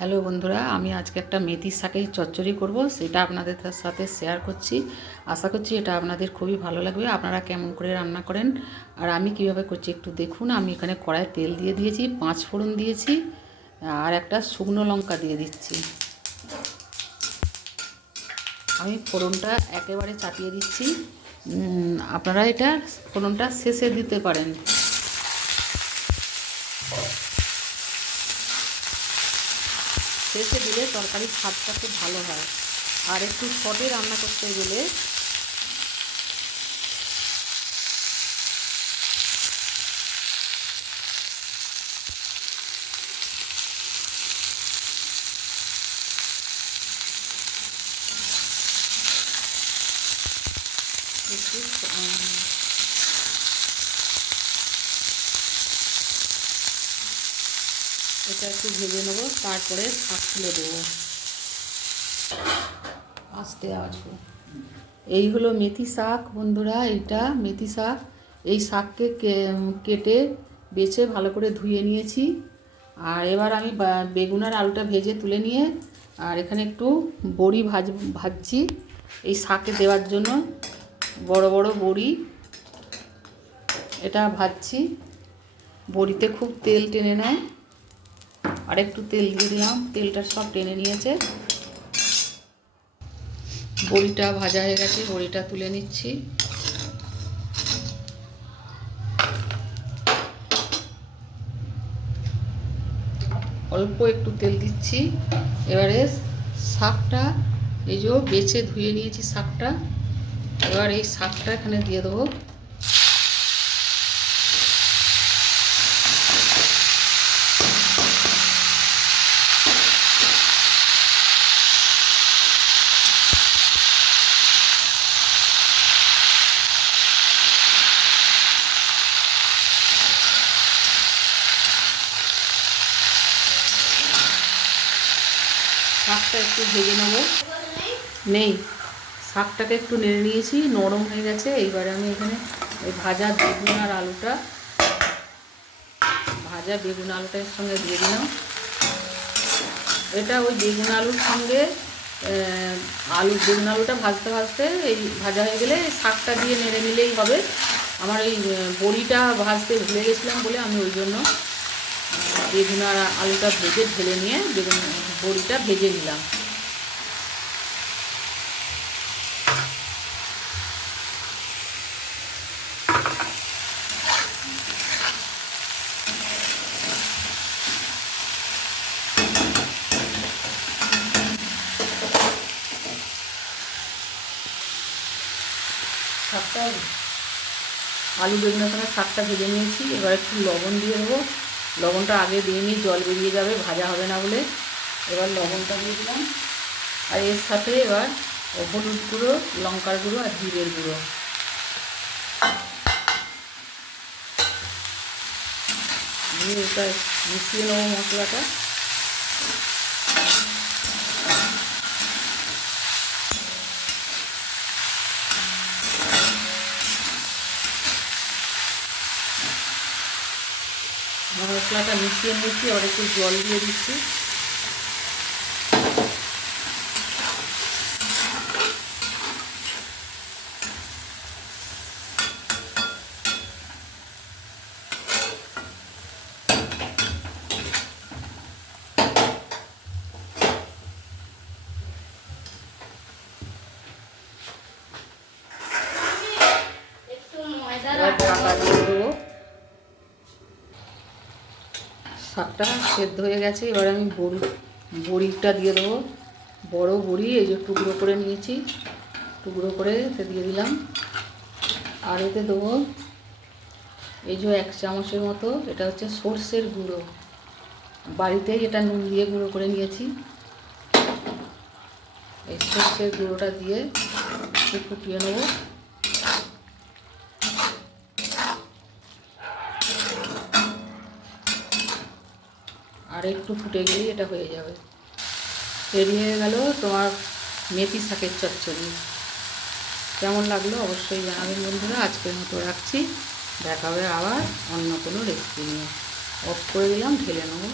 Hello বন্ধুরা, আমি আজকে একটা মেথি শাকের চচ্চড়ি করব, সেটা আপনাদের সাথে শেয়ার করছি। আশা করছি এটা আপনাদের খুবই ভালো লাগবে। আপনারা কেমন করে রান্না করেন আর আমি কিভাবে করছি একটু দেখুন। আমি এখানে কড়াইয়ে তেল দিয়ে দিয়েছি, 5 ফোড়ন দিয়েছি আর একটা শুকনো লঙ্কা দিয়ে দিচ্ছি। আমি ফোড়নটা একেবারে চাপিয়ে দিচ্ছি। আপনারা এটা ফোড়নটা শেষে দিতে পারেন। শেষে দিলে তরকারির স্বাদটা খুব ভালো হয়। আর একটু শর্টে রান্না করতে গেলে একটু এটা একটু ভেজে নেব, তারপরে শাক তুলে দেবো। আস্তে আওয়াজ করো। এই হলো মেথি শাক বন্ধুরা, এইটা মেথি শাক। এই শাককে কেটে বেছে ভালো করে ধুয়ে নিয়েছি। আর এবার আমি বেগুন আর আলুটা ভেজে তুলে নিয়ে আর এখানে একটু বড়ি ভাজছি এই শাকে দেওয়ার জন্য। বড় বড় বড়ি এটা ভাজছি। বড়িতে খুব তেল টেনে নেয়। আর একটু তেল দিয়ে দিলাম, তেলটা সব টেনে নিয়েছে। বড়িটা ভাজা হয়ে গেছে, বড়িটা তুলে নিচ্ছি। অল্প একটু তেল দিচ্ছি। এবারে শাকটা, এই যে বেছে ধুয়ে নিয়েছি শাকটা, এবার এই শাকটা এখানে দিয়ে দেবো। শাকটা একটু ভেজে নেবো। নেই, শাকটাকে একটু নেড়ে নিয়েছি, নরম হয়ে গেছে। এইবারে আমি এখানে ওই ভাজা বেগুন আলুটা এর সঙ্গে দিয়ে দিলাম। এটা ওই বেগুন আলুর সঙ্গে বেগুন আলুটা ভাজতে ভাজতে এই ভাজা হয়ে গেলে শাকটা দিয়ে নেড়ে নিলেই হবে। আমার এই বড়িটা ভাজতে ভুলে গেছিলাম বলে আমি ওই জন্য বেগুন আর আলুটা ভেজে ঢেলে নিয়ে বড়িটা ভেজে নিলাম। শাকটা আলু বেগুনের সঙ্গে শাকটা ভেজে নিয়েছি। এবার একটু লবণ দিয়ে দেবো। লবণটা আগে দিয়ে নিই, জল বেরিয়ে যাবে, ভাজা হবে না বলে। এবার লবণটা দিয়ে দিলাম। আর এর সাথে এবার হলুদ গুঁড়ো, লঙ্কার গুঁড়ো আর জিরের গুঁড়ো দিয়ে এটা মিশিয়ে নেবো মশলাটা। মশলাটা মিশিয়ে নিয়েছি, আর একটু জল দিয়ে দিচ্ছি। এবার ঢাকা দিয়ে দেবো। শাকটা সেদ্ধ হয়ে গেছে। এবার আমি বড়িটা দিয়ে দেবো। বড় বড়ি এই যে টুকরো করে নিয়েছি, টুকরো করে এতে দিয়ে দিলাম। আর এতে দেবো এই যে 1 চামচের মতো, এটা হচ্ছে সর্ষের গুঁড়ো। বাড়িতেই এটা নুন দিয়ে গুঁড়ো করে নিয়েছি। এই সর্ষের গুঁড়োটা দিয়ে একটু ফুটিয়ে নেবো। আর একটু ফুটে গেলেই এটা হয়ে যাবে। তৈরি হয়ে গেল তোমার মেথি শাকের চচ্চড়ি। কেমন লাগলো অবশ্যই জানাবেন বন্ধুরা। আজকের মতো রাখছি, দেখা হবে আবার অন্য কোনো রেসিপি নিয়ে। অফ করে দিলাম, ঢেলে নেবো।